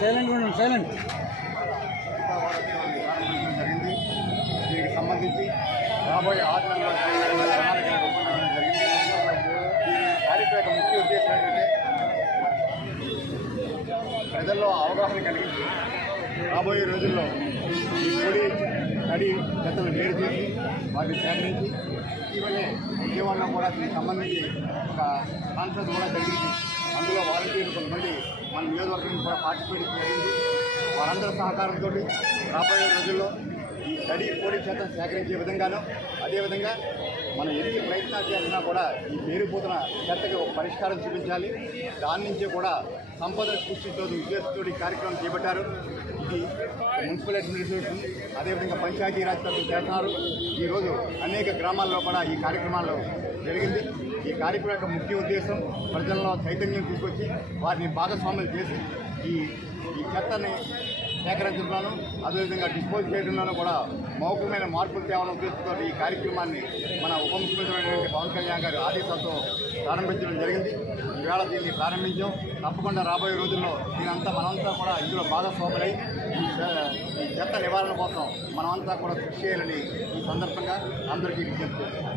Silent silent జరిగింది దీనికి సంబంధించి రాబోయే ఆరు నెలల ప్రణాళిక యొక్క ముఖ్య ఉద్దేశం ఏంటంటే ప్రజల్లో అవగాహన కలిగించి రాబోయే రోజుల్లో ఈ పొడి తడి గతలు వేరు చేసి వాటిని సేకరించి ఇటీవలే విజయవాడలో కూడా దీనికి సంబంధించి ఒక కాన్ఫరెన్స్ కూడా జరిగింది. అందులో వాలంటీర్లు కొంతమంది మన నియోజకవర్గం కూడా పార్టిసిపేట్ జరిగింది వారందరి సహకారంతో రాబోయే రోజుల్లో స్టడీ తడి శాతం చెత్త సేకరించే విధంగాను అదేవిధంగా మనం ఎన్ని ప్రయత్నాలు చేసినా కూడా ఈ పేరుపోతున్న చెత్తకి ఒక పరిష్కారం చూపించాలి. దాని నుంచి కూడా సంపద సృష్టితో ఉద్దేశంతో ఈ కార్యక్రమం చేపట్టారు. ఇది మున్సిపల్ అడ్మినిస్ట్రేషన్ అదేవిధంగా పంచాయతీరాజ్ తరఫున చేస్తున్నారు. ఈరోజు అనేక గ్రామాల్లో కూడా ఈ కార్యక్రమాలు జరిగింది. ఈ కార్యక్రమం యొక్క ముఖ్య ఉద్దేశం ప్రజల్లో చైతన్యం తీసుకొచ్చి వారిని భాగస్వాములు చేసి ఈ ఈ చెత్తని సేకరించడంలోనూ అదేవిధంగా డిస్పోజ్ చేయడంలోనూ కూడా మౌఖమైన మార్పులు తేవాలని ఉద్దేశంతో ఈ కార్యక్రమాన్ని మన ఉప ముఖ్యమంత్రి పవన్ కళ్యాణ్ గారి ఆదేశాలతో ప్రారంభించడం జరిగింది. ఈవేళ దీన్ని ప్రారంభించాం. తప్పకుండా రాబోయే రోజుల్లో దీనంతా మనంతా కూడా ఇందులో భాగస్వాములై ఈ ఈ చెత్త నివారణ కోసం మనమంతా కూడా కృషి చేయాలని ఈ సందర్భంగా అందరికీ విజ్ఞప్తి చేస్తున్నాం.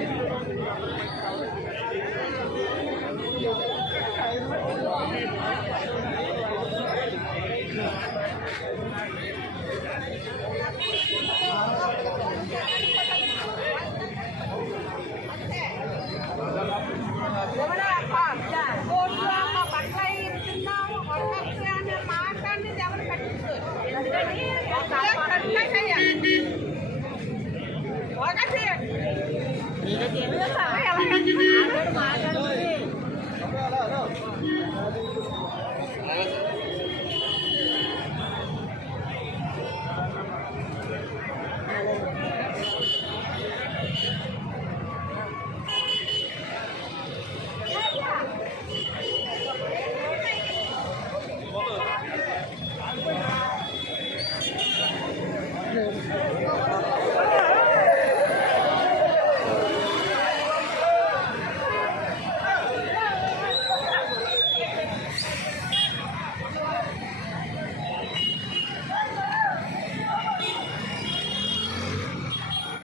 你的点。